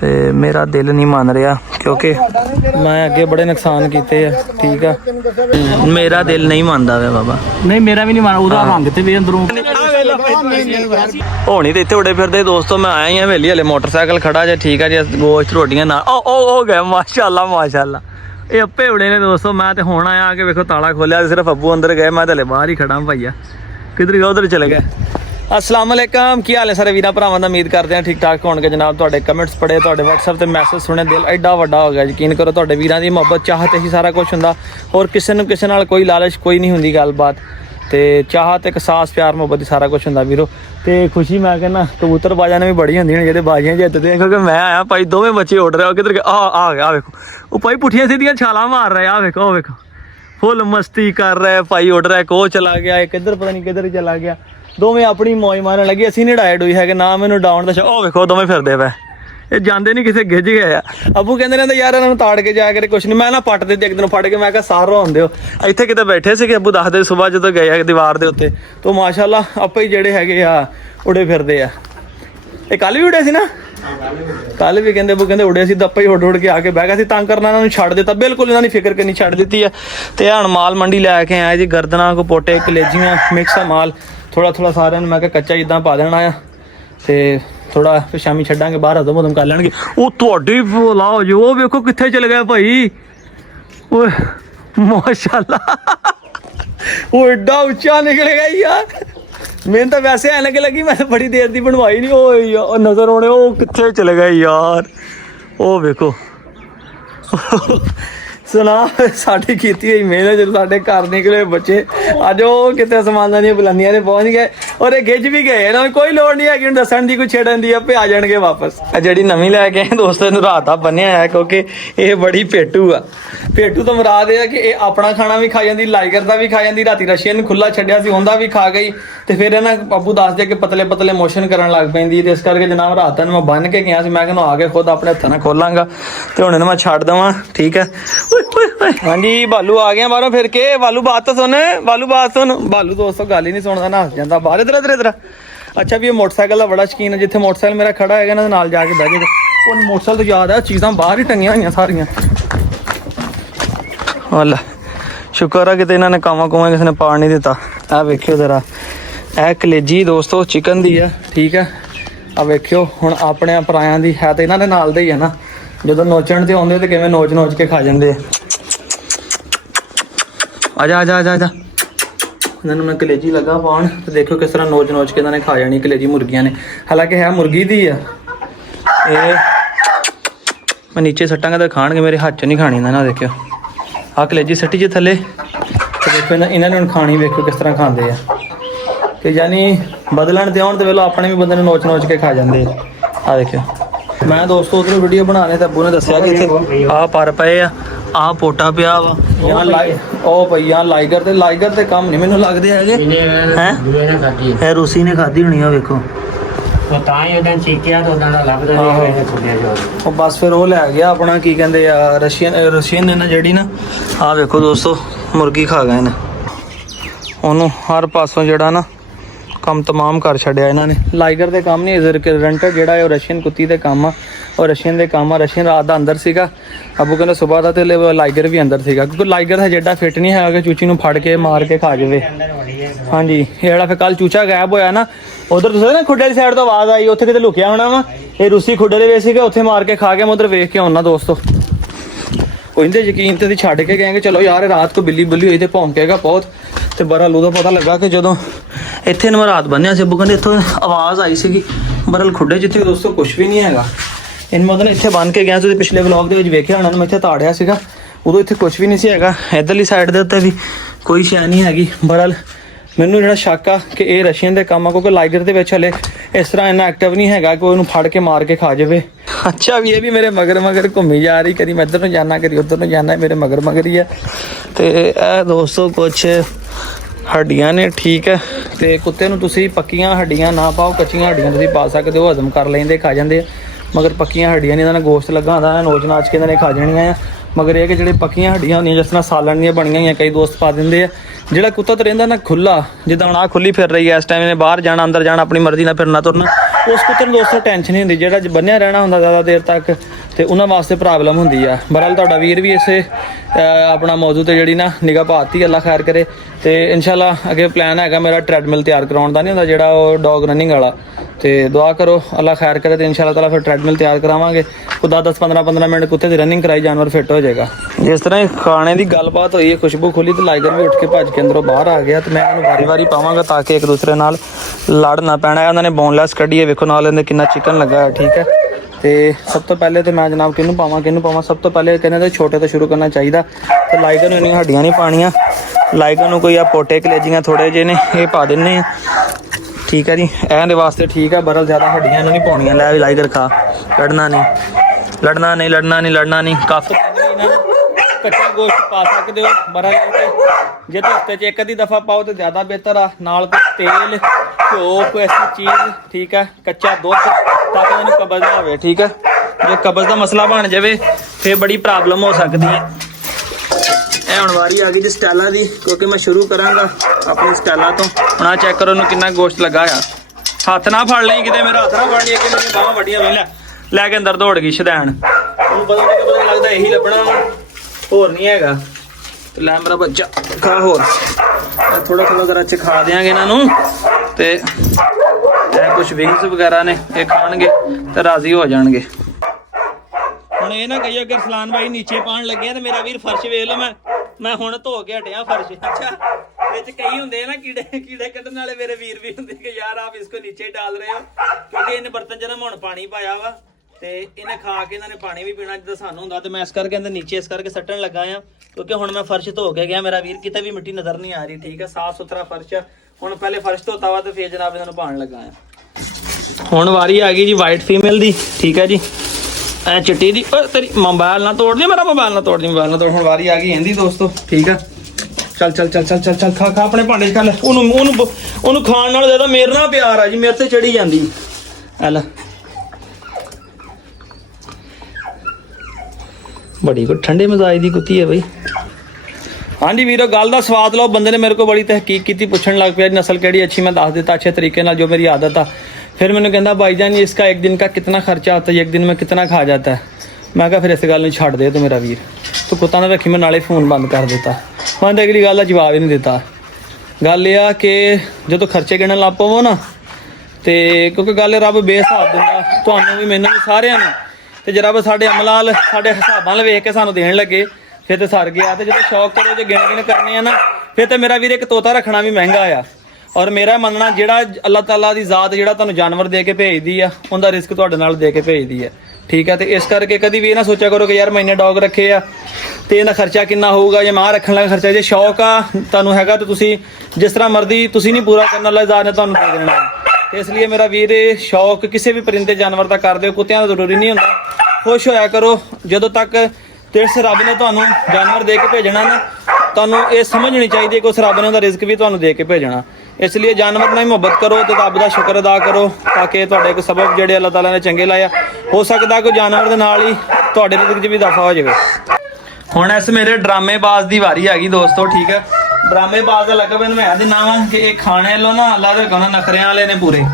ਤੇ ਮੇਰਾ ਦਿਲ ਨਹੀਂ ਮੰਨ ਰਿਹਾ ਕਿਉਂਕਿ ਮੈਂ ਅੱਗੇ ਬੜੇ ਨੁਕਸਾਨ ਕੀਤੇ ਆ। ਠੀਕ ਆ, ਮੇਰਾ ਦਿਲ ਨਹੀਂ ਮੰਨਦਾ ਵੇ ਬਾਬਾ। ਨਹੀਂ ਮੇਰਾ ਵੀ ਨਹੀਂ ਮੰਨ, ਉਹਦਾ ਰੰਗ ਤੇ ਵੀ ਅੰਦਰੋਂ ਹੋਣੀ ਤੇ ਇੱਥੇ ਉੜੇ ਫਿਰਦੇ ਦੋਸਤੋ। ਮੈਂ ਆਇਆ ਹੀ ਆ ਹਵੇਲੀ, ਹਲੇ ਮੋਟਰਸਾਈਕਲ ਖੜਾ ਜੇ। ਠੀਕ ਆ ਜੀ, ਗੋਸ਼ਤ ਰੋਟੀਆਂ ਨਾਲ ਉਹ ਗਏ। ਮਾਸ਼ਾਅੱਲਾ ਮਾਸ਼ਾਅੱਲਾ, ਇਹ ਅੱਪੇ ਉੜੇ ਨੇ ਦੋਸਤੋ। ਮੈਂ ਤੇ ਹੁਣ ਆਇਆ ਕਿ ਵੇਖੋ ਤਾਲਾ ਖੋਲਿਆ, ਸਿਰਫ ਅੱਬੂ ਅੰਦਰ ਗਏ, ਮੈਂ ਤੇ ਹਲੇ ਬਾਹਰ ਹੀ ਖੜਾ ਭਾਈਆ। ਕਿੱਧਰ ਗਿਆ? ਉਧਰ ਚਲੇ ਗਏ। अस्सलाम वालेकुम, की हाल है सारे वीर भरावां दा? उम्मीद करते हैं ठीक ठाक होणगे जनाब। तुहाडे कमेंट्स पढ़े, तुहाडे WhatsApp ते मैसेज सुने, दिल एडा वड्डा हो गया। यकीन करो तुहाडे वीरां दी मुहब्बत चाहत ही सारा कुछ हुंदा। और किसी नूं किसी नाल कोई लालच कोई नहीं हुंदी गलबात, ते चाहत एक सास प्यार मुहब्बत ही सारा कुछ हुंदा वीरो। ते खुशी मैं कहना कबूतर बाजा ने भी बड़ी हुंदी ने जेहड़े बाजियां जितदे हैं, क्योंकि मैं आया भाई दोवें बच्चे उड़ रहे हो। किधर आ गया देखो, वो भाई पुठियां सीधियां छालां मार रहे। आ देखो फुल मस्ती कर रहा है भाई, उड़ रहा है। को चला गया, एक इधर पता नहीं किधर चला गया। दोवें अपनी मौज मारन लगे, असीं नहीं डाए डोई है ना मैनूं डाउन दा। ओ वेखो दोवें फिरदे पए, ये जांदे नहीं किसे गिज गए आ। अबू कहंदे रहंदे यार इन्हां नूं ताड़ के जाया करे, कुछ नहीं। मैं ना पट दे एक दिन फड़ के मैं कहा सार होंदे हो इत्थे किते बैठे सीगे। अबू दसदे सुबह जदों गए दीवार दे उत्ते तो माशाअल्लाह आपे ही जिहड़े हैगे आ उड़े फिरदे आ। ये कल भी उड़े सी ना, कल भी कहंदे अबू कहंदे उड़े सी, दप्पा ही उड़ के आके बह गए सी। तंग करना इन्हां नूं छड्ड दित्ता, बिल्कुल इन्हां दी फिक्र करनी छड्ड दित्ती है। ते हुण माल मंडी लैके आए जी, गर्दनां को पोटे कलेजियां मिक्स माल थोड़ा थोड़ा सारे मैं कच्चा इदा पा देना आ, ते थोड़ा फिर शामी छड्डांगे बाहर हदम उदम कर लैणगे। वो तुहाडी लाओ जो वेखो कित्थे चले गए भाई। ओए माशाअल्लाह, वो एडा उच्चा निकल गया यार। मैंने तो वैसे ऐनक लगी, मैं बड़ी देर दी बनवाई नहीं। ओ नजर आने वो कित्थे चले गए यार। ओ वेखो सुना साडी कीती हुई मेहनत, जो साडे घर निकले बच्चे अज वो कितने समाना दी बुलंदियां ने पहुंच गए और ये गिज भी गए। इन्होंने कोई लोड़ नहीं है कि दसन दी, कोई छेड़न दी, आपे आ जाएंगे वापस। जी नवीं लैके आए दोस्तों, इन्हूं रात दा बन्निया है क्योंकि ये बड़ी पेटू आ। पेटू तो मुराद ये है कि अपना खाना भी खा जाती, लाइगर का भी खा जाती। राती रशियन खुला छड्डिया सी, उहदा भी खा गई। तो फिर इन्हां अबू दसदे कि पतले पतले मोशन करन लग पैंदी। ते इस करके जनाब रात मैं बन के गया सी, मैं कहना आके खुद अपने हत्थां नाल खोलांगा ते हुण इन्हूं मैं छड्ड देवां। ठीक है, हाँ जी बालू आ गया बाहरों फिर के। बालू बात तो सुन, बालू बात सुन। बालू दोस्तों गल ही नहीं सुनता ना, हस जाता बाहर। इधर इधर इधर। अच्छा भी ये मोटरसाइकिल का बड़ा शकीन है, जिथे मोटरसाइकिल मेरा खड़ा है ना नाल जाके बह जाएगा। और मोटरसाइकिल तो याद है चीज़ां बाहर ही टंगियां हुई सारियां। वाला शुक्र है कि इन्होंने कावां कुवां किसी ने पाड़ नहीं दिता। आ वेखियो जरा, ए कलेजी दोस्तों चिकन दी है। ठीक है, आ वेखियो हुण अपने परायां दी है, तो इन्हां दे नाल दे ही है ना। जो नोचण ते आउंदे ते किवें नोच नोच के खा जांदे। आजा आजा आजा आजा। इन्होंने मैं कलेजी लगा पाउण, तो देखो किस तरह नोच नोच के इन्होंने खा जानी कलेजी मुर्गियां ने। हालांकि है मुर्गी दी है। ये मैं नीचे सट्टांगा तो खाणगे, मेरे हाथ च नहीं खानी ना। देखियो आ कलेजी सट्टी जी थले, तो देखो इन्होंने हुण खानी वेखो किस तरह खांदे आ। कि यानी बदलन ते आउण ते वेलो अपने भी बंदे नोच नोच के खा जांदे आ। देखियो मैं दोस्तों उधर वीडियो बनाने ते अब्बू ने दस्सिया कि इत्थे आ पर पए आ पोटा पिया वा यहाँ यहाँ लाइगर ते कम नहीं मैनूं लगदे हैगे हैं। रूसी ने खाधी होनी है वेखो, बस फिर वो लै गया अपना की कहते रशियन ने ना जी ना। आ वेखो दोस्तों मुर्गी खा गए ने, उन्होंने हर पासों जड़ा ना काम तमाम कर छड्या इन्होंने। लाइगर के काम नहीं, रेंटर जोड़ा है रशियन कुत्ती के काम आ, और रशियन के काम आ। रशियन रात का अंदर सीगा, अबू कहते सुबह का तो लाइगर भी अंदर सीगा, क्योंकि लाइगर है जेडा फिट नहीं है कि चूची नूं फड़ के मार के खा जाए। हाँ जी, ये जोड़ा फिर कल चूचा गायब होया ना, उधर तुसीं ना खुडे वाली साइड तो आवाज़ आई, उत्थे किते लुकिया होना वा। ये रूसी खुडे दे सीगा, उत्थे मार के खा गया। मैं उधर वेख के आउणा दोस्तों, उहदे यकीन ते छड्ड के गए कि चलो यार रात को बिल्ली बुल्ली हुई तो भौंकेगा बहुत। तो बहरहाल उदों पता लगा कि जदों इत्थे मैं रात बन्निया सी, अब्बू कहंदे इत्थों आवाज़ आई सी। बहरहाल खुडे जिथे दोस्तों कुछ भी नहीं हैगा। इन मैं उहदे इत्थे बन के गया सी, पिछले व्लॉग दे विच वेखिया होना, मैं इत्थे ताड़िया सीगा, उदों इत्थे कुछ भी नहीं सी हैगा। इधरली साइड दे उत्ते भी कोई शै नहीं हैगी। बहरहाल मैनूं जिहड़ा शक आ कि ये रशियन दे काम आ, क्योंकि लाइगर दे विच हले इस तरह इन्ना एक्टिव नहीं हैगा कि उहनूं फड़ के मार के खा जाए। अच्छा भी ये भी मेरे मगर मगर घूमी जा रही, करी मैं इधर नूं जाना करी उधर नूं जाना, मेरे मगर मगर ही है। तो दोस्तों कुछ हड्डियां ने। ठीक है, तो कुत्ते नूं तुसीं पक्कियां हड्डियां ना पाओ, कच्चियां हड्डियां तुसीं पा सकदे हो, हजम कर लेंदे खा जांदे। मगर पक्कियां हड्डियां नहीं, इन्हां गोश्त लगा होंदा नोच नाच के इन्हां ने खा जाणियां। मगर यह कि जिहड़े पक्कियां हड्डियां होंदियां जिस तरह सालन दियां बणियां होईयां, कई दोस्त पा दिंदे आ। जिहड़ा कुत्ता तो रहिंदा ना खुला, जिद्दां हुण आ खुली फिर रही है इस टाइम, इन्हें बाहर जाना अंदर जाना अपनी मर्जी नाल फिरना तुरना, ਉਸ ਕੁੱਤੇ ਨੂੰ ਦੋਸਤੋ ਟੈਨਸ਼ਨ ਨਹੀਂ ਹੁੰਦੀ, ਜਿਹੜਾ ਬੰਨਿਆ ਰਹਿਣਾ ਹੁੰਦਾ ਜ਼ਿਆਦਾ ਦੇਰ ਤੱਕ ਤੇ ਉਹਨਾਂ ਵਾਸਤੇ ਪ੍ਰੋਬਲਮ ਹੁੰਦੀ ਆ। ਬਹਰਹਾਲ ਤੁਹਾਡਾ ਵੀਰ ਵੀ ਇਸੇ ਆਪਣਾ ਮੌਜੂ ਤੇ ਜਿਹੜੀ ਨਾ ਨਿਗਾਹ ਪਾਤੀ, ਅੱਲਾ ਖੈਰ ਕਰੇ। ਤੇ ਇਨਸ਼ਾਅੱਲਾ ਅੱਗੇ ਪਲਾਨ ਹੈਗਾ ਮੇਰਾ ਟ੍ਰੈਡਮਿਲ ਤਿਆਰ ਕਰਾਉਣ ਦਾ, ਨਹੀਂ ਹੁੰਦਾ ਜਿਹੜਾ ਉਹ ਡੌਗ ਰਨਿੰਗ ਵਾਲਾ, ਤੇ ਦੁਆ ਕਰੋ ਅੱਲਾ ਖੈਰ ਕਰੇ। ਤੇ ਇਨਸ਼ਾਅੱਲਾ ਤਾਲਾ ਫਿਰ ਟ੍ਰੈਡਮਿਲ ਤਿਆਰ ਕਰਾਵਾਂਗੇ, ਖੁਦਾ 10-15 ਮਿੰਟ ਕੁੱਤੇ ਦੀ ਰਨਿੰਗ ਕਰਾਈ, ਜਾਨਵਰ ਫਿੱਟ ਹੋ ਜਾਏਗਾ। ਜਿਸ ਤਰ੍ਹਾਂ ਇਹ ਖਾਣੇ ਦੀ ਗੱਲਬਾਤ ਹੋਈ ਹੈ, ਖੁਸ਼ਬੂ ਖੁੱਲੀ ਤੇ ਲਾਈਗਰ ਵੀ ਉੱਠ ਕੇ ਭੱਜ ਕੇ ਅੰਦਰੋਂ ਬਾਹਰ ਆ ਗਿਆ। ਤੇ ਮੈਂ ਇਹਨੂੰ ਵਾਰੀ-ਵਾਰੀ ਪਾਵਾਂਗਾ ਤਾਂ ਕਿ ਇੱਕ ਦੂਸਰੇ ਨਾਲ ਲੜ ਨਾ ਪੈਣਾ। ਉਹਨਾਂ ਨੇ ਬੋਨਲੈਸ ਕੱਢੀ ਹੈ, ਵੇਖੋ ਨਾਲ ਇਹਦੇ ਕਿੰਨਾ ਚਿਕਨ ਲੱਗਾ ਹੈ, ਠੀਕ ਹੈ। ਤੇ ਸਭ ਤੋਂ ਪਹਿਲੇ ਤੇ ਮੈਂ ਜਨਾਬ ਕਿਹਨੂੰ ਪਾਵਾਂ, ਸਭ ਤੋਂ ਪਹਿਲੇ ਕਹਿੰਦੇ ਤੇ ਛੋਟੇ ਤੋਂ ਸ਼ੁਰੂ ਕਰਨਾ ਚਾਹੀਦਾ। ਤੇ ਲਾਈਗਰ ਨੂੰ ਇੰਨੀਆਂ ਹੱਡੀਆਂ ਨਹੀਂ ਪਾਣੀਆਂ, ਲਾਈਗਰ ਨੂੰ ਕੋਈ ਆ ਪੋਟੇ ਕਲੇਜੀਆਂ ਥੋੜੇ ਜਿਹੇ ਨੇ ਇਹ ਪਾ ਦਿੰਨੇ ਆ, ਠੀਕ ਹੈ ਜੀ, ਇਹਦੇ ਵਾਸਤੇ ਠੀਕ ਹੈ। ਬਰਲ ਜ਼ਿਆਦਾ ਹੱਡੀਆਂ ਇਹਨੂੰ ਨਹੀਂ ਪਾਉਣੀਆਂ। ਲੈ ਵੀ ਲਾਈਗਰ ਖਾ, ਲੜਨਾ ਨਹੀਂ ਕੱਖ ਕੱਚਾ ਗੋਸ਼ਤ ਪਾ ਸਕਦੇ ਹੋ ਬਰਲ ਜੇ ਤਾਂ ਹਫ਼ਤੇ 'ਚ ਇੱਕ ਅੱਧੀ ਦਫਾ ਪਾਓ ਤੇ ਜ਼ਿਆਦਾ ਬਿਹਤਰ ਆ। ਨਾਲ ਕੋਈ ਤੇਲ ਘਿਓ ਕੋਈ ਐਸੀ ਚੀਜ਼, ਠੀਕ ਹੈ, ਕੱਚਾ ਦੁੱਧ, ਤਾਂ ਕਿ ਮੈਨੂੰ ਕਬਜ਼ ਨਾ ਹੋਵੇ, ਠੀਕ ਹੈ। ਜੇ ਕਬਜ਼ ਦਾ ਮਸਲਾ ਬਣ ਜਾਵੇ ਫਿਰ ਬੜੀ ਪ੍ਰੋਬਲਮ ਹੋ ਸਕਦੀ ਹੈ। ਇਹ ਹੁਣ ਵਾਰੀ ਆ ਗਈ ਜੀ ਸਟੈਲਾ ਦੀ, ਕਿਉਂਕਿ ਮੈਂ ਸ਼ੁਰੂ ਕਰਾਂਗਾ ਆਪਣੀ ਸਟੈਲਾ ਤੋਂ। ਹੁਣ ਆ ਚੈੱਕ ਕਰੋ ਉਹਨੂੰ ਕਿੰਨਾ ਗੋਸ਼ਤ ਲੱਗਾ ਆ। ਹੱਥ ਨਾ ਫੜ ਲਈ ਕਿਤੇ, ਮੇਰਾ ਹੱਥ ਨਾ ਫੜ ਲਈ ਕਿ ਮੇਰੀਆਂ ਬਾਹਾਂ ਵੱਡੀਆਂ ਲੈ ਕੇ ਅੰਦਰ ਦੌੜ ਗਈ ਸ਼ਦੈਣ। ਉਹਨੂੰ ਪਤਾ ਨਹੀਂ ਲੱਗਦਾ ਇਹੀ ਲੱਭਣਾ ਹੋਰ ਨਹੀਂ ਹੈਗਾ। ਤੇ ਲੈ ਮੇਰਾ ਬੱਚਾ ਖਾ, ਹੋਰ ਥੋੜਾ ਜ਼ਰਾ ਚ ਖਾ ਦਿਆਂਗੇ ਇਹਨਾਂ ਨੂੰ। ਤੇ ਇਹ ਕੁਛ ਵਿੰਗਸ ਵਗੈਰਾ ਨੇ, ਇਹ ਖਾਣਗੇ ਤੇ ਰਾਜ਼ੀ ਹੋ ਜਾਣਗੇ। ਹੁਣ ਇਹ ਨਾ ਕਹੀਓ ਕਿ ਫਲਾਨ ਭਾਈ ਨੀਚੇ ਪਾਣ ਲੱਗੇ ਤੇ ਮੇਰਾ ਵੀਰ ਫਰਸ਼ ਵੇਖ ਲਓ, ਮੈਂ ਹੁਣ ਧੋ ਕੇ ਹਟਿਆ ਫਰਸ਼। ਅੱਛਾ, ਵਿੱਚ ਕਈ ਹੁੰਦੇ ਆ ਨਾ ਕੀੜੇ ਕੱਢਣ ਵਾਲੇ, ਮੇਰੇ ਵੀਰ ਵੀ ਹੁੰਦੇ ਕਿ ਯਾਰ ਆਪ ਇਸਕੋ ਨੀਚੇ ਡਾਲ ਰਹੇ ਹੋ, ਕਿਉਂਕਿ ਇਹਨੇ ਬਰਤਨ 'ਚ ਨਾ ਹੁਣ ਪਾਣੀ ਪਾਇਆ ਵਾ ਤੇ ਇਹਨੇ ਖਾ ਕੇ ਇਹਨਾਂ ਨੇ ਪਾਣੀ ਵੀ ਪੀਣਾ ਜਿੱਦਾਂ ਸਾਨੂੰ ਹੁੰਦਾ। ਤੇ ਮੈਂ ਇਸ ਕਰਕੇ ਇਹਦੇ ਨੀਚੇ ਇਸ ਕਰਕੇ ਸੱਟਣ ਲੱਗਾ ਆ, ਕਿਉਂਕਿ ਹੁਣ ਮੈਂ ਫਰਸ਼ ਧੋ ਕੇ ਗਿਆ। ਮੇਰਾ ਵੀਰ ਕਿਤੇ ਵੀ ਮਿੱਟੀ ਨਜ਼ਰ ਨਹੀਂ ਆ ਰਹੀ, ਠੀਕ ਹੈ, ਸਾਫ ਸੁਥਰਾ ਫਰਸ਼। ਹੁਣ ਪਹਿਲੇ ਫਰਸ਼ ਧੋਤਾ ਵਾ ਤੇ ਫੇਰ ਜਨਾਬ ਇਹਨਾਂ ਨੂੰ ਪਾਣ ਲੱਗਾ ਆ। ਹੁਣ ਵਾਰੀ ਆ ਗਈ ਜੀ ਵਾਈਟ ਫੀਮੇਲ ਦੀ, ਠੀਕ ਹੈ ਜੀ, ਐ ਚਿੱਟੀ ਦੀ। ਤੇਰੀ ਮੋਬਾਈਲ ਨਾ ਤੋੜਨੀ, ਮੇਰਾ ਮੋਬਾਈਲ ਨਾ ਤੋੜ। ਹੁਣ ਵਾਰੀ ਆ ਗਈ ਇਹਦੀ ਦੋਸਤੋ, ਠੀਕ ਆ। ਚੱਲ ਖਾ ਆਪਣੇ ਭਾਂਡੇ 'ਚ ਖਾ ਲੈ। ਉਹਨੂੰ ਖਾਣ ਨਾਲ ਜ਼ਿਆਦਾ ਮੇਰੇ ਨਾਲ ਪਿਆਰ ਆ ਜੀ, ਮੇਰੇ ਤੇ ਚੜੀ ਜਾਂਦੀ। ਲੈ ਬੜੀ ਕੋ ਠੰਡੇ ਮਜ਼ਾਜ ਦੀ ਕੁੱਤੀ ਹੈ ਬਈ। ਹਾਂਜੀ ਵੀਰੋ, ਗੱਲ ਦਾ ਸਵਾਦ ਲਓ। ਬੰਦੇ ਨੇ ਮੇਰੇ ਕੋਲ ਬੜੀ ਤਹਿਕੀਕ ਕੀਤੀ, ਪੁੱਛਣ ਲੱਗ ਪਿਆ ਨਸਲ ਕਿਹੜੀ ਅੱਛੀ। ਮੈਂ ਦੱਸ ਦਿੱਤਾ ਅੱਛੇ ਤਰੀਕੇ ਨਾਲ ਜੋ ਮੇਰੀ ਆदत ਆ। फिर मैंने कहता भाईजान ये इसका एक दिन का कितना खर्चा होता है, एक दिन में कितना खा जाता है। मैं कहा फिर इस गल छड़ दे तो मेरा वीर। तो कुत्ता ने रखी, मैं नाले फोन बंद कर दिता। मैं अगली गल का जवाब ही नहीं दिता। गल यह कि जो तो खर्चे गिणन लग पवो ना, तो क्योंकि गल रब बेहिसाब दिंदा तुहानूं भी मैनूं भी सारिआं नूं। ते जे रब साडे अमलाल साडे हिसाबां नाल वेख के सानूं देण लगे फिर तो सर गया। तो जो शौक करो जो गिण करने ना, फिर तो मेरा वीर एक तोता रखना भी महंगा आ। और मेरा मनना ਜਿਹੜਾ ਅੱਲਾਹ ਤਾਲਾ ਦੀ ਜ਼ਾਤ ਜਿਹੜਾ ਤੁਹਾਨੂੰ ਜਾਨਵਰ ਦੇ ਕੇ ਭੇਜਦੀ ਆ, ਉਹਦਾ ਰਿਸਕ ਤੁਹਾਡੇ ਨਾਲ ਦੇ ਕੇ ਭੇਜਦੀ ਆ, ਠੀਕ ਹੈ। ਤੇ ਇਸ ਕਰਕੇ ਕਦੀ ਵੀ ਇਹ ਨਾ ਸੋਚਿਆ ਕਰੋ ਕਿ ਯਾਰ ਮੈਂ ਇੰਨੇ ਡੌਗ ਰੱਖੇ ਆ ਤੇ ਇਹਦਾ ਖਰਚਾ ਕਿੰਨਾ ਹੋਊਗਾ, ਜਾਂ ਮਾਂ ਰੱਖਣ ਲੱਗਾ ਖਰਚਾ। ਜੇ ਸ਼ੌਕ ਆ ਤੁਹਾਨੂੰ ਹੈਗਾ ਤਾਂ ਤੁਸੀਂ ਜਿਸ ਤਰ੍ਹਾਂ ਮਰਜ਼ੀ, ਤੁਸੀਂ ਨਹੀਂ ਪੂਰਾ ਕਰਨ ਵਾਲਾ ਜ਼ਾਤ ਨੇ ਤੁਹਾਨੂੰ ਦੇ ਦੇਣਾ। ਤੇ ਇਸ ਲਈ ਮੇਰਾ ਵੀਰ ਸ਼ੌਕ ਕਿਸੇ ਵੀ ਪਰਿੰਦੇ ਜਾਨਵਰ ਦਾ ਕਰਦੇ ਹੋ, ਕੁੱਤਿਆਂ ਦਾ ਜ਼ਰੂਰੀ ਨਹੀਂ ਹੁੰਦਾ। ਖੁਸ਼ ਹੋਇਆ ਕਰੋ ਜਦੋਂ ਤੱਕ ਤੇ ਇਸ ਰੱਬ ਨੇ ਤੁਹਾਨੂੰ ਜਾਨਵਰ ਦੇ ਕੇ ਭੇਜਣਾ ਨਾ, ਤੁਹਾਨੂੰ ਇਹ ਸਮਝਣੀ ਚਾਹੀਦੀ ਕਿ ਉਸ ਰੱਬ ਨੇ ਉਹਦਾ ਰਿਜ਼ਕ ਵੀ ਤੁਹਾਨੂੰ ਦੇ ਕੇ ਭੇਜਣਾ। ਇਸ ਲਈ ਜਾਨਵਰ ਨਾਲ ਮੁਹੱਬਤ ਕਰੋ ਤੇ ਰੱਬ ਦਾ ਸ਼ੁਕਰ ਅਦਾ ਕਰੋ, ਤਾਂ ਕਿ ਤੁਹਾਡੇ ਕੋ ਸਬਬ ਜਿਹੜੇ ਅੱਲਾਹ ਤਾਲਾ ਨੇ ਚੰਗੇ ਲਾਇਆ, ਹੋ ਸਕਦਾ ਕੋਈ ਜਾਨਵਰ ਦੇ ਨਾਲ ਹੀ ਤੁਹਾਡੇ ਰਿਜ਼ਕ 'ਚ ਵੀ ਇਜ਼ਾਫਾ ਹੋ ਜਾਵੇ। ਹੁਣ ਇਸ ਮੇਰੇ ਡਰਾਮੇਬਾਜ਼ ਦੀ ਵਾਰੀ ਆ ਗਈ ਦੋਸਤੋ, ਠੀਕ ਹੈ। ਡਰਾਮੇਬਾਜ਼ ਦਾ ਲਕਬ ਇਹਨੂੰ ਮੈਂ ਦਿੰਦਾ ਵਾਂ ਕਿ ਇਹ ਖਾਣੇ ਵੱਲੋਂ ਨਾ ਅੱਲਾਹ ਦੇ ਕਹਿੰਦਾ ਨਖਰਿਆਂ ਵਾਲੇ ਨੇ ਪੂਰੇ।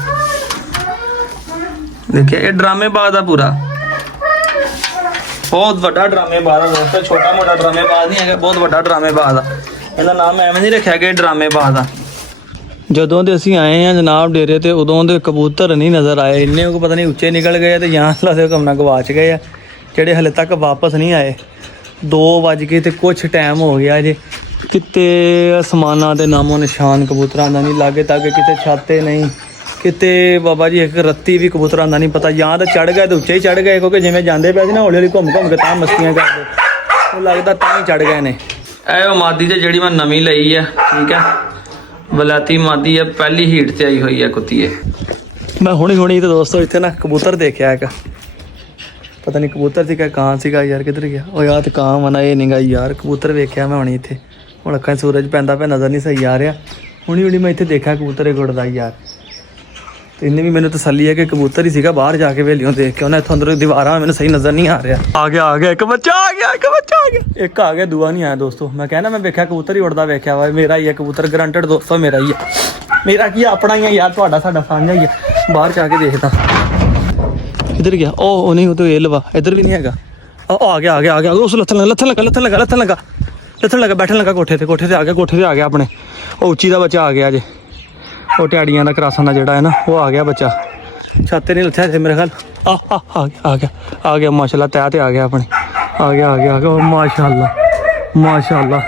ਦੇਖਿਆ, ਇਹ ਡਰਾਮੇਬਾਜ਼ ਆ ਪੂਰਾ, ਬਹੁਤ ਵੱਡਾ ਡਰਾਮੇਬਾਜ਼ ਆ ਦੋਸਤੋ, ਛੋਟਾ ਮੋਟਾ ਡਰਾਮੇਬਾਜ਼ ਨਹੀਂ ਹੈਗਾ, ਬਹੁਤ ਵੱਡਾ ਡਰਾਮੇਬਾਜ਼ ਆ। ਇਹਦਾ ਨਾਮ ਐਵੇਂ ਨਹੀਂ ਰੱਖਿਆ ਕਿ ਡਰਾਮੇਬਾਜ਼ ਆ। ਜਦੋਂ ਦੇ ਅਸੀਂ ਆਏ ਆ ਜਨਾਬ ਡੇਰੇ ਤੇ, ਉਦੋਂ ਦੇ ਕਬੂਤਰ ਨਹੀਂ ਨਜ਼ਰ ਆਏ। ਇੰਨੇ ਕੋ ਪਤਾ ਨਹੀਂ ਉੱਚੇ ਨਿਕਲ ਗਏ ਤੇ ਜਾਂ ਅੱਲਾਹ ਦੇ ਹੁਕਮ ਨਾਲ ਗਵਾਚ ਗਏ ਆ, ਜਿਹੜੇ ਹਲੇ ਤੱਕ ਵਾਪਸ ਨਹੀਂ ਆਏ। 2 ਵੱਜ ਕੇ ਤੇ ਕੁਛ ਟਾਈਮ ਹੋ ਗਿਆ ਜੇ, ਕਿਤੇ ਅਸਮਾਨਾਂ ਦੇ ਨਾਮੋ ਨਿਸ਼ਾਨ ਕਬੂਤਰਾਂ ਦਾ ਨਹੀਂ, ਲਾਗੇ ਤੱਕ ਕਿਤੇ ਛਾਤੇ ਨਹੀਂ, ਕਿਤੇ ਬਾਬਾ ਜੀ ਇੱਕ ਰੱਤੀ ਵੀ ਕਬੂਤਰਾਂ ਦਾ ਨਹੀਂ ਪਤਾ। ਜਾਂ ਤਾਂ ਚੜ ਗਏ ਤੇ ਉੱਚੇ ਹੀ ਚੜ ਗਏ, ਕਿਉਂਕਿ ਜਿਵੇਂ ਜਾਂਦੇ ਪਏ ਸੀ ਨਾ ਹੌਲੀ ਹੌਲੀ ਘੁੰਮ ਕੇ ਤਾਂ ਮਸਤੀਆਂ ਕਰਦੇ, ਉਹ ਲੱਗਦਾ ਤਾਂ ਹੀ ਚੜ ਗਏ ਨੇ। ਇਹ ਉਹ ਮਾਦੀ ਤੇ ਜਿਹੜੀ ਮੈਂ ਨਵੀਂ ਲਈ ਆ, ਠੀਕ ਹੈ, ਬਲਾਤੀ ਮਾਦੀ ਆ, ਪਹਿਲੀ ਹੀਟ ਤੇ ਆਈ ਹੋਈ ਆ ਕੁੱਤੀ ਇਹ। ਮੈਂ ਹੁਣੀ ਤੇ ਦੋਸਤੋ ਇੱਥੇ ਨਾ ਕਬੂਤਰ ਦੇਖਿਆ ਇੱਕ, ਪਤਾ ਨਹੀਂ ਕਬੂਤਰ ਸੀਗਾ ਕਾਂ ਸੀਗਾ ਯਾਰ, ਕਿੱਧਰ ਗਿਆ ਉਹ ਯਾਰ। ਤੇ ਕਾਂ ਮਨਾ ਇਹ ਨਹੀਂਗਾ ਯਾਰ, ਕਬੂਤਰ ਵੇਖਿਆ ਮੈਂ ਹੁਣੀ ਇੱਥੇ। ਹੁਣ ਅੱਖਾਂ 'ਚ ਸੂਰਜ ਪੈਂਦਾ ਪਿਆ, ਨਜ਼ਰ ਨਹੀਂ ਸਹੀ ਆ ਰਿਹਾ। ਹੁਣੀ ਮੈਂ ਇੱਥੇ ਦੇਖਿਆ ਕਬੂਤਰ ਇਹ ਗੁੱਡਦਾ ਯਾਰ। ਤੇ ਇਹਨੇ ਵੀ ਮੈਨੂੰ ਤਸੱਲੀ ਹੈ ਕਿ ਕਬੂਤਰ ਹੀ ਸੀਗਾ, ਬਾਹਰ ਜਾ ਕੇ ਵੇਲਿਓਂ ਦੇਖ ਕੇ ਉਹਨੇ ਇੱਥੋਂ ਅੰਦਰੋਂ ਦੀਵਾਰਾਂ ਮੈਨੂੰ ਸਹੀ ਨਜ਼ਰ ਨਹੀਂ ਆ ਰਿਹਾ। ਆ ਗਿਆ ਇੱਕ ਬੱਚਾ ਆ ਗਿਆ, ਇੱਕ ਆ ਗਿਆ, ਦੂਆ ਨਹੀਂ ਆਇਆ ਦੋਸਤੋ। ਮੈਂ ਕਹਿੰਦਾ ਮੈਂ ਵੇਖਿਆ ਕਬੂਤਰ ਹੀ ਉੜਦਾ ਵੇਖਿਆ ਵਾ, ਮੇਰਾ ਹੀ ਹੈ ਕਬੂਤਰ, ਗਰੰਟਡ ਦੋਸਤੋ ਮੇਰਾ ਹੀ ਹੈ। ਮੇਰਾ ਕੀ ਆਪਣਾ ਹੀ ਹੈ ਯਾਰ, ਤੁਹਾਡਾ ਸਾਡਾ ਸਾਂਝਾ ਹੀ ਹੈ। ਬਾਹਰ ਜਾ ਕੇ ਦੇਖਦਾ ਕਿੱਧਰ ਗਿਆ। ਉਹ ਨਹੀਂ, ਉਹ ਤਾਂ ਇਹ ਲਵਾ ਇੱਧਰ ਵੀ ਨਹੀਂ ਹੈਗਾ। ਆ ਗਿਆ ਉਸ ਲੱਥਣ ਲੱਗਾ ਬੈਠਣ ਲੱਗਾ ਕੋਠੇ ਤੇ ਆ ਗਿਆ ਆਪਣੇ। ਉਹ ਉੱਚੀ ਦਾ ਬੱਚਾ ਆ ਗਿਆ ਜੇ, ਉਹ ਟਿਆੜੀਆਂ ਦਾ ਕਰਾਸਾਂ ਦਾ ਜਿਹੜਾ ਹੈ ਨਾ, ਉਹ ਆ ਗਿਆ ਬੱਚਾ। ਛੱਤ ਤੇ ਨਹੀਂ ਲੱਥਿਆ ਸੀ ਮੇਰੇ ਖਿਆਲ। ਆ ਗਿਆ ਮਾਸ਼ਾਅੱਲਾ, ਤੈਅ ਤੇ ਆ ਗਿਆ ਆਪਣੇ। ਆ ਗਿਆ ਮਾਸ਼ਾਅੱਲਾ।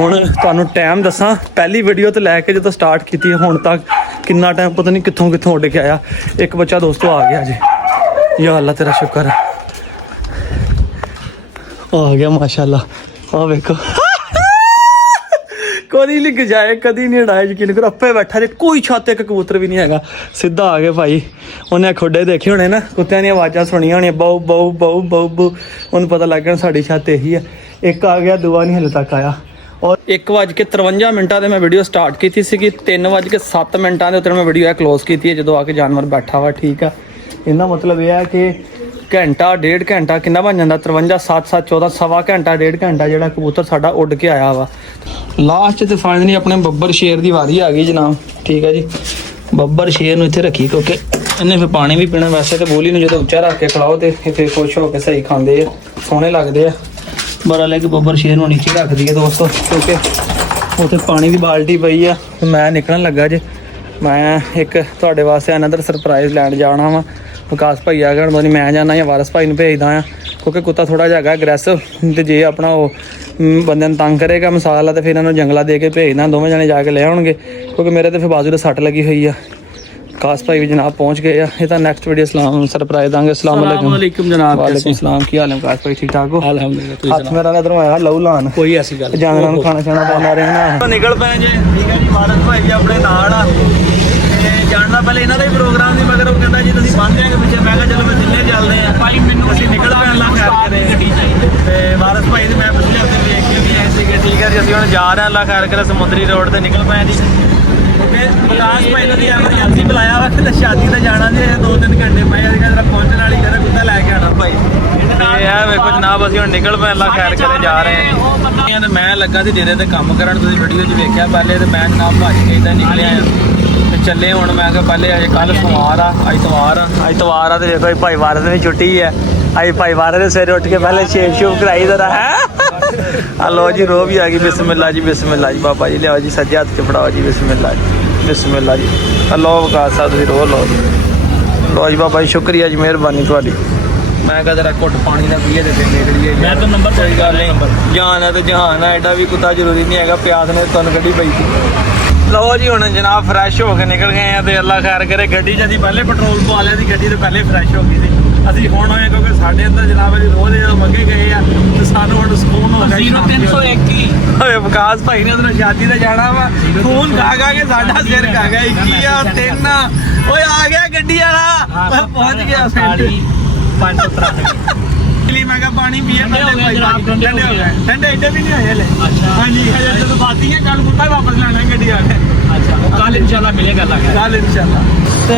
ਹੁਣ ਤੁਹਾਨੂੰ ਟਾਈਮ ਦੱਸਾਂ, ਪਹਿਲੀ ਵੀਡੀਓ ਤੋਂ ਲੈ ਕੇ ਜਦੋਂ ਸਟਾਰਟ ਕੀਤੀ ਹੁਣ ਤੱਕ ਕਿੰਨਾ ਟਾਈਮ ਪਤਾ ਨਹੀਂ ਕਿੱਥੋਂ ਉੱਡ ਕੇ ਆਇਆ। ਇੱਕ ਬੱਚਾ ਦੋਸਤੋ ਆ ਗਿਆ ਜੀ, ਯਾ ਅੱਲਾ ਤੇਰਾ ਸ਼ੁਕਰ ਹੈ, ਆ ਗਿਆ ਮਾਸ਼ਾਅੱਲਾ। ਆ ਵੇਖੋ ਕਦੀ ਨਹੀਂ ਗਜਾਏ, ਕਦੀ ਨਹੀਂ ਉਡਾਇਆ, ਯਕੀਨ ਕਰੋ ਆਪੇ ਬੈਠਾ ਜੇ। ਕੋਈ ਛੱਤ ਇੱਕ ਕਬੂਤਰ ਵੀ ਨਹੀਂ ਹੈਗਾ, ਸਿੱਧਾ ਆ ਗਿਆ ਭਾਈ। ਉਹਨੇ ਖੁੱਡੇ ਦੇਖੇ ਹੋਣੇ ਨਾ, ਕੁੱਤਿਆਂ ਦੀਆਂ ਆਵਾਜ਼ਾਂ ਸੁਣੀਆਂ ਹੋਣੀਆਂ, ਬਾਊ ਬਾਊ ਬਾਊ ਬਾਊ ਬਾਊ, ਉਹਨੂੰ ਪਤਾ ਲੱਗ ਗਿਆ ਸਾਡੀ ਛੱਤ ਇਹੀ ਹੈ। ਇੱਕ ਆ ਗਿਆ, ਦੂਆ ਨਹੀਂ ਹਲੇ ਤੱਕ ਆਇਆ। ਔਰ 1:53 ਤੇ ਮੈਂ ਵੀਡੀਓ ਸਟਾਰਟ ਕੀਤੀ ਸੀਗੀ, 3:07 ਦੇ ਉੱਤੇ ਮੈਂ ਵੀਡੀਓ ਇਹ ਕਲੋਜ਼ ਕੀਤੀ ਹੈ ਜਦੋਂ ਆ ਕੇ ਜਾਨਵਰ ਬੈਠਾ ਵਾ। ਠੀਕ ਆ, ਇਹਦਾ ਮਤਲਬ ਇਹ ਹੈ ਕਿ ਘੰਟਾ ਡੇਢ ਘੰਟਾ ਕਿੰਨਾ ਬਣ ਜਾਂਦਾ, 53 7 7 14 ਸਵਾ ਘੰਟਾ ਡੇਢ ਘੰਟਾ ਜਿਹੜਾ ਕਬੂਤਰ ਸਾਡਾ ਉੱਡ ਕੇ ਆਇਆ ਵਾ। ਲਾਸਟ ਤੇ ਫਾਈਨਲੀ ਆਪਣੇ ਬੱਬਰ ਸ਼ੇਰ ਦੀ ਵਾਰੀ ਆ ਗਈ ਜਨਾਬ। ਠੀਕ ਹੈ ਜੀ, ਬੱਬਰ ਸ਼ੇਰ ਨੂੰ ਇੱਥੇ ਰੱਖੀ ਕਿਉਂਕਿ ਇਹਨੇ ਫਿਰ ਪਾਣੀ ਵੀ ਪੀਣਾ। ਵੈਸੇ ਤੇ ਬੋਲੀ ਨੂੰ ਜਦੋਂ ਉੱਚਾ ਰੱਖ ਕੇ ਖਿਲਾਓ ਤੇ ਇੱਥੇ ਖੁਸ਼ ਹੋ ਕੇ ਸਹੀ ਖਾਂਦੇ ਆ, ਸੋਹਣੇ ਲੱਗਦੇ ਆ। ਬੜਾ ਲੈ ਕੇ ਬੱਬਰ ਸ਼ੇਰ ਨੂੰ ਨੀਚੇ ਰੱਖ ਦਈਏ ਦੋਸਤੋ, ਕਿਉਂਕਿ ਉੱਥੇ ਪਾਣੀ ਦੀ ਬਾਲਟੀ ਪਈ ਆ। ਤੇ ਮੈਂ ਨਿਕਲਣ ਲੱਗਾ ਜੇ, ਮੈਂ ਇੱਕ ਤੁਹਾਡੇ ਵਾਸਤੇ ਅਨਦਰ ਸਰਪ੍ਰਾਈਜ਼ ਲੈਣ ਜਾਣਾ ਵਾ। ਵਿਕਾਸ ਭਾਈ ਆ ਗਿਆ, ਹੁਣ ਮੈਂ ਜਾਣਾ ਜਾਂ ਵਾਰਸ ਭਾਈ ਨੂੰ ਭੇਜਦਾ ਆ, ਕਿਉਂਕਿ ਕੁੱਤਾ ਥੋੜਾ ਜਿਹਾ ਹੈਗਾ ਅਗਰੈਸਿਵ, ਤੇ ਜੇ ਆਪਣਾ ਉਹ ਬੰਦੇ ਨੂੰ ਤੰਗ ਕਰੇਗਾ ਮਿਸਾਲ ਆ, ਤੇ ਫਿਰ ਇਹਨਾਂ ਨੂੰ ਜੰਗਲਾ ਦੇ ਕੇ ਭੇਜਦਾ, ਦੋਵੇਂ ਜਣੇ ਜਾ ਕੇ ਲੈ ਆਉਣਗੇ, ਕਿਉਂਕਿ ਮੇਰੇ ਤੇ ਫਿਰ ਬਾਜ਼ੂ ਤੇ ਸੱਟ ਲੱਗੀ ਹੋਈ ਆ। ਵਿਕਾਸ ਭਾਈ ਵੀ ਜਨਾਬ ਪਹੁੰਚ ਗਏ ਆ। ਇਹ ਤਾਂ ਨੈਕਸਟ ਵੀਡੀਓ ਸਲਾਮ ਸਰਪ੍ਰਾਈਜ਼ ਦਾਂਗੇ। ਅਸਲਾਮ ਵਾਲੇਕੁਮ ਜਨਾਬ। ਵਾਲੇਕੁਮ ਸਲਾਮ, ਕੀ ਹਾਲ ਹੈ ਵਿਕਾਸ ਭਾਈ? ਠੀਕ ਠਾਕ ਹੋ? ਅਲਹਮਦੁਲਿल्लाह। ਹੱਥ ਮੇਰਾ ਇਧਰੋਂ ਆਇਆ ਲਹੂ ਲਾਣ, ਕੋਈ ਐਸੀ ਗੱਲ ਜਾਨਵਰਾਂ ਨੂੰ ਖਾਣਾ ਛਾਣਾ ਪਾਉਂਦਾ ਰਹਿਣਾ। ਨਿਕਲ ਪਏ ਜੇ, ਠੀਕ ਹੈ ਜੀ। ਵਾਰਸ ਭਾਈ ਆਪਣੇ ਨਾਲ ਆ, ਜਾਣਦਾ ਪਹਿਲੇ ਇਹਨਾਂ ਦਾ ਹੀ ਪ੍ਰੋਗਰਾਮ ਸੀ, ਮਗਰ ਉਹ ਕਹਿੰਦਾ ਜੀ ਤੁਸੀਂ ਬੰਦ ਜਾਗੇ ਪਿੱਛੇ। ਮੈਂ ਕਿਹਾ ਚਲੋ ਮੈਂ ਜਿੰਨੇ ਚੱਲਦੇ ਆ ਭਾਈ, ਮੈਨੂੰ ਅਸੀਂ ਨਿਕਲ ਪਏ, ਅੱਲਾ ਖੈਰ ਕਰੇ। ਤੇ ਵਾਰਸ ਭਾਈ ਤੇ ਮੈਂ ਪਿਛਲੇ ਹਫ਼ਤੇ ਵੇਖ ਕੇ ਵੀ ਆਏ ਸੀਗੇ। ਠੀਕ ਹੈ ਜੀ, ਅਸੀਂ ਹੁਣ ਜਾ ਰਹੇ ਹਾਂ, ਅੱਲਾ ਖੈਰ ਕਰੇ, ਸਮੁੰਦਰੀ ਰੋਡ ਤੇ ਨਿਕਲ ਪਏ ਜੀ। ਵਿਕਾਸ ਭਾਈ ਨੂੰ ਐਮਰਜੈਂਸੀ ਬੁਲਾਇਆ ਵਾ, ਤੇ ਸ਼ਾਦੀ ਤੇ ਜਾਣਾ ਜੀ, 2-3 ਘੰਟੇ ਪਏ। ਅਸੀਂ ਕਹਿੰਦਾ ਪਹੁੰਚਣ ਵਾਲੀ ਕਹਿੰਦਾ ਕੁੱਤਾ ਲੈ ਕੇ ਆਉਣਾ ਭਾਈ। ਤੇ ਇਹ ਵੇਖੋ ਜਨਾਬ, ਅਸੀਂ ਹੁਣ ਨਿਕਲ ਪਏ, ਅੱਲਾ ਖੈਰ ਕਰੇ, ਜਾ ਰਹੇ ਹਾਂ। ਤੇ ਮੈਂ ਲੱਗਾ ਸੀ ਡੇਰੇ ਤੇ ਕੰਮ ਕਰਨ, ਤੁਸੀਂ ਵੀਡੀਓ 'ਚ ਵੇਖਿਆ ਪਹਿਲੇ, ਤੇ ਮੈਂ ਜਨਾਬ ਭੱਜ ਕੇ ਇੱਦਾਂ ਨਿਕਲਿਆ ਤੇ ਚੱਲੇ। ਹੁਣ ਮੈਂ ਕਿਹਾ ਪਹਿਲੇ ਅਜੇ ਕੱਲ ਸੋਮਵਾਰ ਆ, ਅੱਜ ਤਵਾਰ ਆ ਤੇ ਦੇਖੋ ਭਾਈ ਵਾਰਸ ਦੀ ਛੁੱਟੀ ਹੈ। ਅੱਜ ਭਾਈ ਵਾਰਸ ਦੇ ਸਵੇਰੇ ਉੱਠ ਕੇ ਪਹਿਲੇ ਸ਼ੇਵ ਸ਼ੂਵ ਕਰਾਈ ਜ਼ਰਾ ਹੈ। ਆ ਲੋ ਜੀ, ਰੋ ਵੀ ਆ ਗਈ। ਬਿਸਮਿਲ੍ਲਾ ਜੀ, ਬਿਸਮਿਲ੍ਲਾ ਜੀ। ਬਾਬਾ ਜੀ ਲਿਆਓ ਜੀ, ਸੱਜੇ ਹੱਥ 'ਚ ਫੜਾਓ ਜੀ। ਬਿਸਮਿਲ੍ਲਾ ਜੀ, ਬਿਸਮਿਲ੍ਲਾ ਜੀ। ਲੋ ਵਿਕਾਸ ਸਾਹਿਬ ਤੁਸੀਂ ਰੋ ਲਓ ਜੀ ਬਾਬਾ ਜੀ, ਸ਼ੁਕਰੀਆ ਜੀ, ਮਿਹਰਬਾਨੀ ਤੁਹਾਡੀ। ਮੈਂ ਕਿਹਾ ਜਰਾ ਘੁੱਟ ਪਾਣੀ ਦਾ ਪੀਏ ਤੇ ਫਿਰ ਨਿਕਲੀਏ। ਮੈਂ ਤਾਂ ਨੰਬਰ ਕੋਈ ਗੱਲ ਨਹੀਂ, ਜਾਨ ਹੈ ਤੇ ਜਹਾਨ ਹੈ, ਐਡਾ ਵੀ ਕੁੱਤਾ ਜ਼ਰੂਰੀ ਨਹੀਂ ਹੈਗਾ। ਪਿਆਸ ਨੇ ਤੁਹਾਨੂੰ ਗੱਡੀ ਪਈ ਸੀ। ਲਓ ਜੀ ਹੁਣ ਜਨਾਬ ਫਰੈਸ਼ ਹੋ ਕੇ ਨਿਕਲ ਗਏ ਆ, ਤੇ ਅੱਲਾ ਖੈਰ ਕਰੇ। ਗੱਡੀ 'ਚ ਅਸੀਂ ਪਹਿਲੇ ਪੈਟਰੋਲ ਪਵਾ ਲਿਆ ਸੀ, ਗੱਡੀ ਤੇ ਪਹਿਲੇ ਫਰੈਸ਼ ਹੋ ਗਈ ਸੀ। ਅਸੀਂ ਹੁਣ ਹੋਏ ਕਿਉਂਕਿ ਸਾਡੇ ਅੰਦਰ ਜਨਾਬ ਅਸੀਂ ਰੋਜ਼ ਜਦੋਂ ਮੰਗੇ ਗਏ ਆ, ਤੇ ਸਾਨੂੰ ਹੁਣ ਸਕੂਨ ਹੋ ਗਿਆ। 0321 ਓਏ ਵਿਕਾਸ ਭਾਈ ਨੇ ਉਹਨੂੰ ਸ਼ਾਦੀ ਤੇ ਜਾਣਾ ਵਾ, ਖੂਨ ਖਾ ਕੇ ਸਾਡਾ ਸਿਰ ਖਾ ਗਿਆ। 21 ਆ 3 ਓਏ ਆ ਗਿਆ ਗੱਡੀ ਵਾਲਾ, ਪਹੁੰਚ ਗਿਆ 553 ਮੈਂ ਕਿਹਾ ਪਾਣੀ ਪੀਏ, ਠੰਡੇ ਹੋ ਗਏ। ਠੰਡੇ ਏਡੇ ਵੀ ਨਹੀਂ ਹੋਏ ਹਲੇ। ਹਾਂਜੀ ਹਜੇ ਜਦੋਂ ਬਾਤੀ ਹੈ, ਕੱਲ ਕੁੱਤਾ ਵਾਪਸ ਲੈਣਾ ਗੱਡੀ ਆ ਕੇ। ਅੱਛਾ, ਕੱਲ ਇਨਸ਼ਾਅੱਲਾ ਮਿਲੇਗਾ, ਕੱਲ ਇਨਸ਼ਾਅੱਲਾ। ਤੇ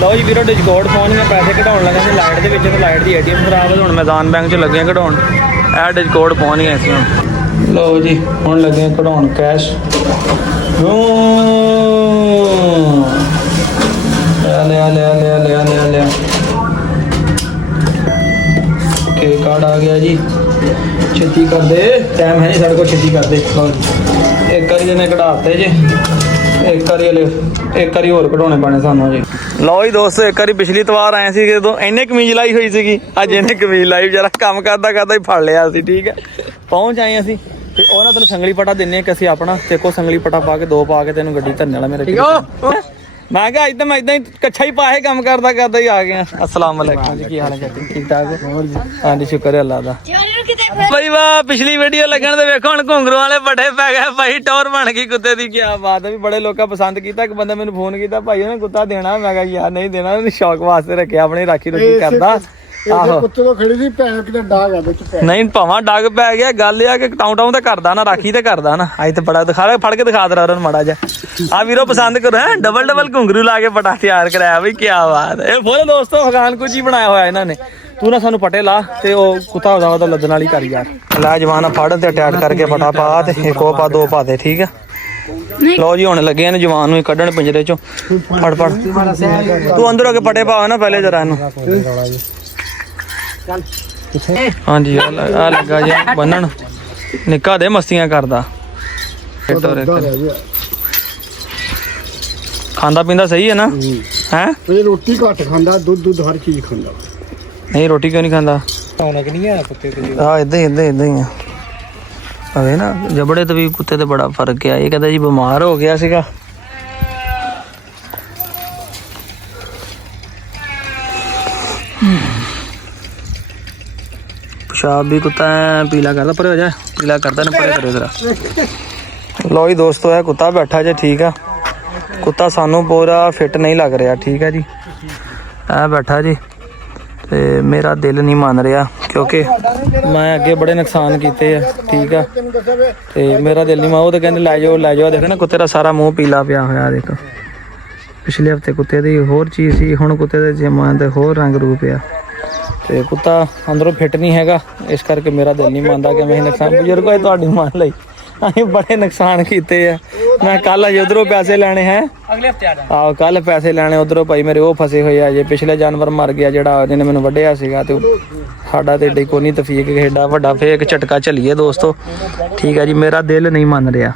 ਲਓ ਜੀ ਵੀਰੋ, ਡਿਸਕੌਡ ਪਹੁੰਚ ਗਿਆ। ਪੈਸੇ ਕਢਾਉਣ ਲੱਗਾ ਸੀ ਲਾਈਟ ਦੇ ਵਿੱਚ, ਤੇ ਲਾਈਟ ਦੀ ATM ਖਰਾਬ ਹੈ। ਹੁਣ ਮੈਦਾਨ ਬੈਂਕ 'ਚ ਲੱਗੇ ਕਢਾਉਣ। ਇਹ ਡਿਸਕੌਡ ਪਹੁੰਚ ਗਏ ਸੀ ਹੁਣ। ਲਓ ਜੀ ਹੁਣ ਲੱਗੇ ਕਢਾਉਣ ਕੈਸ਼। ਲਿਆ ਕੇ ਕਾਰਡ ਆ ਗਿਆ ਜੀ। ਛੇਤੀ ਕਰਦੇ, ਟਾਈਮ ਹੈ ਨਹੀਂ ਸਾਡੇ ਕੋਲ, ਛੇਤੀ ਕਰਦੇ। ਲਓ ਜੀ ਇੱਕ ਵਾਰੀ ਇਹਨੇ ਕਢਾਤੇ ਜੀ, ਇੱਕ ਵਾਰੀ ਹੋਰ ਕਢਾਉਣੇ ਪੈਣੇ ਸਾਨੂੰ ਜੀ। ਲਓ ਜੀ ਦੋਸਤੋ, ਇੱਕ ਵਾਰੀ ਪਿਛਲੀ ਤਵਾਰ ਆਏ ਸੀ ਜਦੋਂ ਇਹਨੇ ਕਮੀਜ਼ ਲਾਈ ਹੋਈ ਸੀਗੀ, ਅੱਜ ਇਹਨੇ ਕਮੀਜ਼ ਲਾਈ। ਵਿਚਾਰਾ ਕੰਮ ਕਰਦਾ ਹੀ ਫੜ ਲਿਆ ਸੀ। ਠੀਕ ਹੈ, ਪਹੁੰਚ ਆਏ ਅਸੀਂ, ਤੇ ਉਹਨਾਂ ਤੈਨੂੰ ਸੰਗਲੀ ਪਟਾ ਦਿੰਨੇ ਕਿ ਅਸੀਂ ਆਪਣਾ ਤੇ ਕੋ ਸੰਗਲੀ ਪਟਾ ਪਾ ਕੇ 2 ਪਾ ਕੇ ਤੈਨੂੰ ਗੱਡੀ ਧਰਨੇ ਵਾਲਾ ਮੇਰੇ। ਮੈਂ ਕਿਹਾ ਅੱਜ ਤਾਂ ਮੈਂ ਇਦਾਂ ਹੀ ਕੱਛਾ ਹੀ ਪਾਏ ਕੰਮ ਕਰਦਾ ਹੀ ਆ ਗਿਆ। ਅਸਲਾਮ ਵਾਲੇਕੁਮ ਜੀ, ਕੀ ਹਾਲ ਹੈ? ਠੀਕ ਠਾਕ ਹੋ? ਹਾਂਜੀ ਸ਼ੁਕਰ ਹੈ ਅੱਲਾ ਦਾ। ਭਾਈ ਵਾਹ, ਪਿਛਲੀ ਵੀਡੀਓ ਲੱਗਣ ਤੇ ਵੇਖੋ ਹੁਣ ਘੁੰਗਰੂ ਵਾਲੇ ਵੱਡੇ ਪੈ ਗਏ ਭਾਈ, ਟੌਰ ਬਣ ਗਈ ਕੁੱਤੇ ਦੀ। ਕੀ ਬਾਤ ਹੈ, ਵੀ ਬੜੇ ਲੋਕਾਂ ਪਸੰਦ ਕੀਤਾ। ਇੱਕ ਬੰਦਾ ਮੈਨੂੰ ਫੋਨ ਕੀਤਾ, ਭਾਈ ਉਹਨੇ ਕੁੱਤਾ ਦੇਣਾ। ਮੈਂ ਕਿਹਾ ਯਾਰ ਨਹੀਂ ਦੇਣਾ, ਉਹਨੇ ਸ਼ੌਕ ਵਾਸਤੇ ਰੱਖਿਆ, ਆਪਣੀ ਰਾਖੀ ਰੋਕੀ ਕਰਦਾ। ਆਹੋ ਕੁੱਤੇ ਤੋਂ ਖੜੀ ਸੀ, ਭੈਣ ਕਿਤੇ ਡਾਗ ਆ ਵਿੱਚ ਪੈ। ਨਹੀਂ ਭਾਵਾਂ ਡਾਗ ਪੈ ਗਿਆ, ਗੱਲ ਇਹ ਆ ਕਿ ਟਾਉਂ ਤੇ ਕਰਦਾ ਨਾ, ਰਾਖੀ ਤੇ ਕਰਦਾ ਨਾ। ਅੱਜ ਤੇ ਬੜਾ ਦਿਖਾ ਰਿਹਾ, ਫੜ ਕੇ ਦਿਖਾ ਦਰਾ ਉਹਨਾਂ ਮਾੜਾ ਜਿਹਾ। ਆ ਵੀਰੋ ਪਸੰਦ ਕਰੋ ਹੈ, ਡਬਲ ਘੁੰਗਰੂ ਲਾ ਕੇ ਪਟਾ ਤਿਆਰ ਕਰਾਇਆ ਬਈ। ਕੀ ਬਾਤ ਹੈ, ਇਹ ਫੁੱਲ ਦੋਸਤੋ ਅਫਗਾਨ ਕੁਝ ਹੀ ਬਣਾਇਆ ਹੋਇਆ ਇਹਨਾਂ ਨੇ। ਤੂੰ ਨਾ ਸਾਨੂੰ ਪਟੇ ਲਾ, ਤੇ ਉਹ ਕੁੱਤਾ ਉਹਦਾ ਲੱਦਣ ਵਾਲੀ ਕਰ ਯਾਰ। ਲੈ ਜਵਾਨਾ ਫੜ ਤੇ ਅਟੈਚ ਕਰਕੇ ਪਟਾ ਪਾ, ਤੇ ਇੱਕ ਉਹ ਪਾ 2 ਪਾ ਦੇ। ਠੀਕ ਆ ਲਓ ਜੀ ਹੁਣ ਲੱਗੇ ਨੇ ਜਵਾਨ ਨੂੰ ਕੱਢਣ ਪਿੰਜਰੇ ਚੋਂ। ਫੜ ਫੜ ਤੂੰ ਅੰਦਰ ਆ ਕੇ ਪਟੇ ਪਾ ਨਾ ਪਹਿਲੇ ਜਰਾ ਇਹਨੂੰ। ਹਾਂਜੀ ਆ ਲੱਗਾ ਜੀ ਬੰਨਣ। ਨਿੱਕਾ ਦੇ ਮਸਤੀਆਂ ਕਰਦਾ। ਖਾਂਦਾ ਪੀਂਦਾ ਸਹੀ ਹੈ ਨਾ? ਹੈ ਰੋਟੀ ਘੱਟ ਖਾਂਦਾ, ਦੁੱਧ ਹਰ ਚੀਜ਼ ਖਾਂਦਾ। ਨਹੀਂ ਰੋਟੀ ਕਿਉਂ ਨਹੀਂ ਖਾਂਦਾ? ਰੌਣਕ ਨਹੀਂ ਹੈ ਕੁੱਤੇ ਤੇ। ਇਦਾਂ ਹੀ ਆ ਹਵੇ ਨਾ। ਜਬੜੇ ਤੇ ਵੀ ਕੁੱਤੇ ਤੇ ਬੜਾ ਫਰਕ ਆ। ਇਹ ਕਹਿੰਦਾ ਜੀ ਬਿਮਾਰ ਹੋ ਗਿਆ ਸੀਗਾ। ਪਿਸ਼ਾਬ ਵੀ ਕੁੱਤਾ ਪੀਲਾ ਕਰਦਾ। ਪਰੇ ਹੋ ਜਾ, ਪੀਲਾ ਕਰਦਾ ਨਾ, ਪਰੇ ਕਰਿਓ ਜਰਾ। ਲਓ ਜੀ ਦੋਸਤੋ ਇਹ ਕੁੱਤਾ ਬੈਠਾ ਜੇ, ਠੀਕ ਆ। ਕੁੱਤਾ ਸਾਨੂੰ ਪੂਰਾ ਫਿੱਟ ਨਹੀਂ ਲੱਗ ਰਿਹਾ, ਠੀਕ ਆ ਜੀ। ਇਹ ਬੈਠਾ ਜੀ ਤੇ ਮੇਰਾ ਦਿਲ ਨਹੀਂ ਮੰਨ ਰਿਹਾ ਕਿਉਂਕਿ ਮੈਂ ਅੱਗੇ ਬੜੇ ਨੁਕਸਾਨ ਕੀਤੇ ਆ, ਠੀਕ ਆ। ਤੇ ਮੇਰਾ ਦਿਲ ਨਹੀਂ ਮੰਨ। ਉਹ ਤਾਂ ਕਹਿੰਦੇ ਲੈ ਜਾਓ। ਦੇਖ ਨਾ ਕੁੱਤੇ ਦਾ ਸਾਰਾ ਮੂੰਹ ਪੀਲਾ ਪਿਆ ਹੋਇਆ। ਦੇਖ ਪਿਛਲੇ ਹਫਤੇ ਕੁੱਤੇ ਦੀ ਹੋਰ ਚੀਜ਼ ਸੀ, ਹੁਣ ਕੁੱਤੇ ਦੇ ਜਿਮਾਂ ਦੇ ਹੋਰ ਰੰਗ ਰੂਪ ਆ। ਤੇ ਕੁੱਤਾ ਅੰਦਰੋਂ ਫਿੱਟ ਨਹੀਂ ਹੈਗਾ, ਇਸ ਕਰਕੇ ਮੇਰਾ ਦਿਲ ਨਹੀਂ ਮੰਨਦਾ ਕਿ ਮੈਂ ਨੁਕਸਾਨ ਬਜ਼ੁਰਗੋ ਇਹ ਤੁਹਾਡੀ ਮੰਨ ਲਈ। ਅਸੀਂ ਬੜੇ ਨੁਕਸਾਨ ਕੀਤੇ ਆ। ਮੈਂ ਕੱਲ ਅਜੇ ਉਧਰੋਂ ਪੈਸੇ ਲੈਣੇ ਹੈ, ਅਗਲੇ ਹਫਤੇ ਆ ਜਾ। ਆਹੋ ਕੱਲ ਪੈਸੇ ਲੈਣੇ ਉਧਰੋਂ ਭਾਈ ਮੇਰੇ ਉਹ ਫਸੇ ਹੋਏ ਆ ਜੇ। ਪਿਛਲੇ ਜਾਨਵਰ ਮਰ ਗਿਆ ਜਿਹੜਾ ਜਿਹਨੇ ਮੈਨੂੰ ਵੱਢਿਆ ਸੀਗਾ। ਤੇ ਸਾਡਾ ਤੇ ਏਡੀ ਕੋਈ ਨਹੀਂ ਤਫੀਕ ਏਡਾ ਵੱਡਾ ਫੇਕ ਝਟਕਾ ਝੱਲੀਏ ਦੋਸਤੋ, ਠੀਕ ਹੈ ਜੀ। ਮੇਰਾ ਦਿਲ ਨਹੀਂ ਮੰਨ ਰਿਹਾ,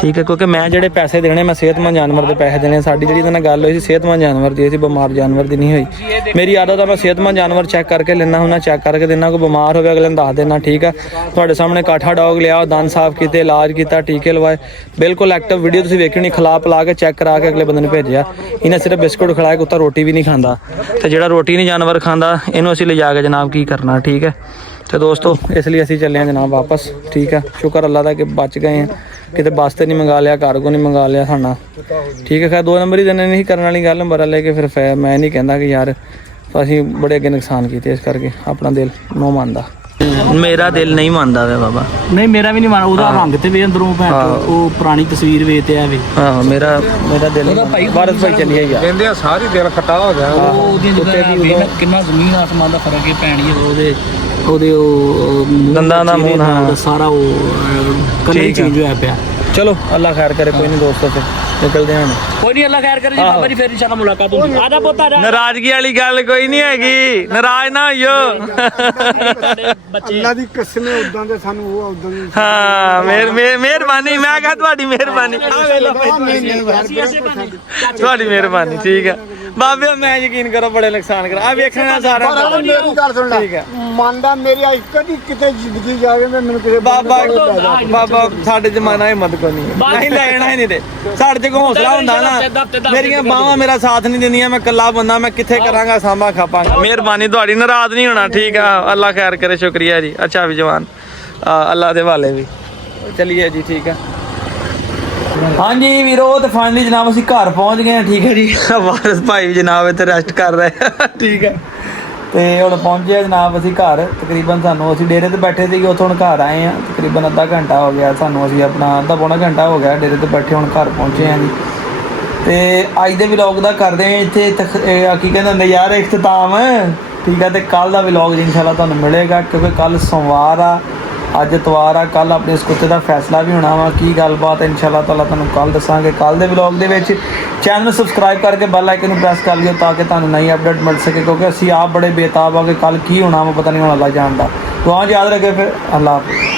ਠੀਕ ਹੈ, ਕਿਉਂਕਿ ਮੈਂ ਜਿਹੜੇ ਪੈਸੇ ਦੇਣੇ ਮੈਂ ਸਿਹਤਮੰਦ ਜਾਨਵਰ ਦੇ ਪੈਸੇ ਦੇਣੇ। ਸਾਡੀ ਜਿਹੜੀ ਇਹਨਾਂ ਨਾਲ ਗੱਲ ਹੋਈ ਸੀ ਸਿਹਤਮੰਦ ਜਾਨਵਰ ਦੀ ਸੀ, ਬਿਮਾਰ ਜਾਨਵਰ ਦੀ ਨਹੀਂ ਹੋਈ। ਮੇਰੀ ਆਦਤ ਆ ਮੈਂ ਸਿਹਤਮੰਦ ਜਾਨਵਰ ਚੈੱਕ ਕਰਕੇ ਲੈਣਾ ਹੁੰਦਾ, ਚੈੱਕ ਕਰਕੇ ਦੇਣਾ। ਕੋਈ ਬਿਮਾਰ ਹੋਵੇ ਅਗਲੇ ਨੂੰ ਦੱਸ ਦੇਣਾ, ਠੀਕ ਆ। ਤੁਹਾਡੇ ਸਾਹਮਣੇ ਕਾਠਾ ਡੌਗ ਲਿਆ, ਦੰਦ ਸਾਫ਼ ਕੀਤੇ, ਇਲਾਜ ਕੀਤਾ, ਟੀਕੇ ਲਵਾਏ, ਬਿਲਕੁਲ ਐਕਟਿਵ। ਵੀਡੀਓ ਤੁਸੀਂ ਵੇਖੀ ਨਹੀਂ, ਖਿਲਾ ਪਿਲਾ ਕੇ ਚੈੱਕ ਕਰਾ ਕੇ ਅਗਲੇ ਬੰਦੇ ਨੂੰ ਭੇਜਿਆ। ਇਹਨੇ ਸਿਰਫ ਬਿਸਕੁਟ ਖਿਲਾਇਆ, ਕੁੱਤਾ ਰੋਟੀ ਵੀ ਨਹੀਂ ਖਾਂਦਾ। ਤੇ ਜਿਹੜਾ ਰੋਟੀ ਨਹੀਂ ਜਾਨਵਰ ਖਾਂਦਾ ਇਹਨੂੰ ਅਸੀਂ ਲਿਜਾ ਕੇ ਜਨਾਬ ਕੀ ਕਰਨਾ, ਠੀਕ ਹੈ। ਤੇ ਦੋਸਤੋ ਇਸ ਲਈ ਅਸੀਂ ਚੱਲੇ ਹਾਂ ਜਨਾਬ ਵਾਪਸ, ਠੀਕ ਹੈ। ਸ਼ੁਕਰ ਅੱਲਾ ਦਾ ਕਿ ਬਚ ਗਏ ਹਾਂ, ਕਿਤੇ ਬੱਸ ਤੇ ਨਹੀਂ ਮੰਗਾ ਲਿਆ, ਕਾਰਗੋ ਨਹੀਂ ਮੰਗਾ ਲਿਆ ਸਾਡਾ, ਠੀਕ ਹੈ। ਖੈਰ 2 ਨੰਬਰ ਹੀ ਦਿਨ ਨਹੀਂ ਕਰਨ ਵਾਲੀ ਗੱਲ, ਨੰਬਰ ਲੈ ਕੇ ਫਿਰ ਮੈਂ ਨਹੀਂ ਕਹਿੰਦਾ ਕਿ ਯਾਰ ਅਸੀਂ ਬੜੇ ਅੱਗੇ ਨੁਕਸਾਨ ਕੀਤੇ, ਇਸ ਕਰਕੇ ਆਪਣਾ ਦਿਲ ਨੋ ਮੰਨਦਾ। ਮੇਰਾ ਦਿਲ ਨਹੀਂ ਮੰਨਦਾ ਵੇ ਬਾਬਾ। ਨਹੀਂ ਮੇਰਾ ਵੀ ਨਹੀਂ ਮੰਨ। ਉਹਦਾ ਰੰਗ ਤੇ ਵੀ ਅੰਦਰੋਂ ਉਹ ਪੁਰਾਣੀ ਤਸਵੀਰ ਵੇ ਤੇ ਆ ਵੇ। ਆਹੋ ਮੇਰਾ ਦਿਲ ਭਾਈ ਭਾਰਤ ਭਾਈ ਚੱਲੀ ਗਿਆ। ਕਹਿੰਦੇ ਆ ਸਾਰੀ ਦਿਲ ਖਟਾ ਹੋ ਗਿਆ। ਉਹਦੀਆਂ ਜਿਹੜਾ ਕਿੰਨਾ ਜ਼ਮੀਨ ਆਸਮਾਨ ਦਾ ਫਰਕ ਹੈ ਪੈਣੀ ਹੈ। ਉਹਦੇ ਉਹ ਦੰਦਾਂ ਦਾ ਮੂੰਹ, ਹਾਂ ਸਾਰਾ ਉਹ ਕਲਰ ਚੇਂਜ ਹੋਇਆ ਪਿਆ। ਚਲੋ ਅੱਲਾ ਖੈਰ ਕਰੇ, ਕੋਈ ਨਹੀਂ ਦੋਸਤੋ, ਫਿਰ ਨਿਕਲਦੇ ਹਾਂ। ਕੋਈ ਨਹੀਂ, ਅੱਲਾ ਖੈਰ ਕਰੇ ਜੀ ਬਾਬਾ ਜੀ, ਫਿਰ ਇਨਸ਼ਾਅੱਲਾ ਮੁਲਾਕਾਤ ਹੋਊਗੀ। ਆਦਾ ਪੁੱਤ ਆ ਜਾ। ਨਾਰਾਜ਼ਗੀ ਵਾਲੀ ਗੱਲ ਕੋਈ ਨਹੀਂ ਹੈਗੀ, ਨਾਰਾਜ਼ ਨਾ ਹੋਇਓ। ਅੱਲਾ ਦੀ ਕਸਮ ਹੈ, ਉਦਾਂ ਦੇ ਸਾਨੂੰ ਉਹ ਉਦਾਂ ਦੀ। ਹਾਂ ਮਿਹਰਬਾਨੀ, ਮੈਂ ਕਹਾਂ ਤੁਹਾਡੀ ਮਿਹਰਬਾਨੀ, ਤੁਹਾਡੀ ਮਿਹਰਬਾਨੀ, ਠੀਕ ਹੈ ਬਾਬੇ। ਮੈਂ ਯਕੀਨ ਕਰੋ ਬੜੇ ਨੁਕਸਾਨ ਕਰਾ ਆ ਵੇਖਣਾ ਸਾਰਾ। ਮੇਰੀ ਗੱਲ ਸੁਣ ਲੈ, ਠੀਕ ਹੈ ਮੰਨਦਾ ਮੇਰੀ ਅੱਜ ਕਦੀ ਕਿਤੇ ਜ਼ਿੰਦਗੀ ਜਾਵੇ ਮੈਂ ਮੈਨੂੰ ਕਿਸੇ ਬਾਬਾ ਸਾਡੇ ਜ਼ਮਾਨਾ ਹਿੰਮਤ ਕੋਈ ਨਹੀਂ, ਅਸੀਂ ਲੈਣਾ ਹੀ ਨਹੀਂ ਤੇ ਸਾਡੇ ਚ ਹੌਸਲਾ ਹੁੰਦਾ ਨਾ। ਮੇਰੀਆਂ ਬਾਹਾਂ ਮੇਰਾ ਸਾਥ ਨਹੀਂ ਦਿੰਦੀਆਂ, ਮੈਂ ਇਕੱਲਾ ਬੰਦਾ, ਮੈਂ ਕਿੱਥੇ ਕਰਾਂਗਾ ਸਾਂਭਾ ਖਾਪਾਂਗਾ। ਮਿਹਰਬਾਨੀ ਤੁਹਾਡੀ, ਨਾਰਾਜ਼ ਨਹੀਂ ਹੋਣਾ, ਠੀਕ ਆ। ਅੱਲਾ ਖੈਰ ਕਰੇ, ਸ਼ੁਕਰੀਆ ਜੀ। ਅੱਛਾ ਵੀ ਜਵਾਨ ਅੱਲਾ ਦੇ ਵਾਲੇ ਵੀ ਚਲੀਏ ਜੀ, ਠੀਕ ਆ। ਹਾਂਜੀ ਵੀਰੋ, ਤੇ ਫਾਈਨਲੀ ਜਨਾਬ ਅਸੀਂ ਘਰ ਪਹੁੰਚ ਗਏ ਹਾਂ, ਠੀਕ ਹੈ ਜੀ। ਵਾਰਿਸ ਭਾਈ ਵੀ ਜਨਾਬ ਇੱਥੇ ਰੈਸਟ ਕਰ ਰਹੇ, ਠੀਕ ਹੈ। ਤੇ ਹੁਣ ਪਹੁੰਚੇ ਜਨਾਬ ਅਸੀਂ ਘਰ। ਤਕਰੀਬਨ ਸਾਨੂੰ ਅਸੀਂ ਡੇਰੇ ਤੇ ਬੈਠੇ ਸੀਗੇ, ਉੱਥੋਂ ਹੁਣ ਘਰ ਆਏ ਹਾਂ। ਤਕਰੀਬਨ ਅੱਧਾ ਘੰਟਾ ਹੋ ਗਿਆ ਸਾਨੂੰ, ਅਸੀਂ ਆਪਣਾ ਅੱਧਾ ਪੌਣਾ ਘੰਟਾ ਹੋ ਗਿਆ ਡੇਰੇ ਤੇ ਬੈਠੇ, ਹੁਣ ਘਰ ਪਹੁੰਚੇ ਹਾਂ ਜੀ। ਤੇ ਅੱਜ ਦੇ ਵਲੌਗ ਦਾ ਕਰਦੇ ਹਾਂ ਇੱਥੇ ਕੀ ਕਹਿੰਦੇ ਹੁੰਦੇ ਯਾਰ ਇਖਤਤਾਮ, ਠੀਕ ਹੈ। ਤੇ ਕੱਲ ਦਾ ਵਲੌਗ ਜੀ ਇਨਸ਼ਾਅੱਲਾ ਤੁਹਾਨੂੰ ਮਿਲੇਗਾ, ਕਿਉਂਕਿ ਕੱਲ ਸੋਮਵਾਰ ਆ, ਅੱਜ ਇਤਵਾਰ ਆ। ਕੱਲ ਆਪਣੇ ਇਸ ਕੁੱਤੇ ਦਾ ਫੈਸਲਾ ਵੀ ਹੋਣਾ ਵਾ, ਕੀ ਗੱਲਬਾਤ ਹੈ ਇਨਸ਼ਾਅੱਲਾ ਤਾਲਾ ਤੁਹਾਨੂੰ ਕੱਲ ਦੱਸਾਂਗੇ। ਕੱਲ ਦੇ ਵਲੌਗ ਦੇ ਵਿੱਚ ਚੈਨਲ ਨੂੰ ਸਬਸਕ੍ਰਾਈਬ ਕਰਕੇ ਬੈਲ ਆਈਕਨ ਨੂੰ ਪ੍ਰੈਸ ਕਰ ਲਿਓ ਤਾਂ ਕਿ ਤੁਹਾਨੂੰ ਨਈ ਅਪਡੇਟ ਮਿਲ ਸਕੇ, ਕਿਉਂਕਿ ਅਸੀਂ ਆਪ ਬੜੇ ਬੇਤਾਬ ਆ ਕਿ ਕੱਲ ਕੀ ਹੋਣਾ ਵਾ, ਪਤਾ ਨਹੀਂ ਹੋਣਾ ਲੱਗ ਜਾਣ ਦਾ। ਦੁਆ ਯਾਦ ਰੱਖੇ, ਫਿਰ ਅੱਲਾ ਹਾਫਿਜ਼।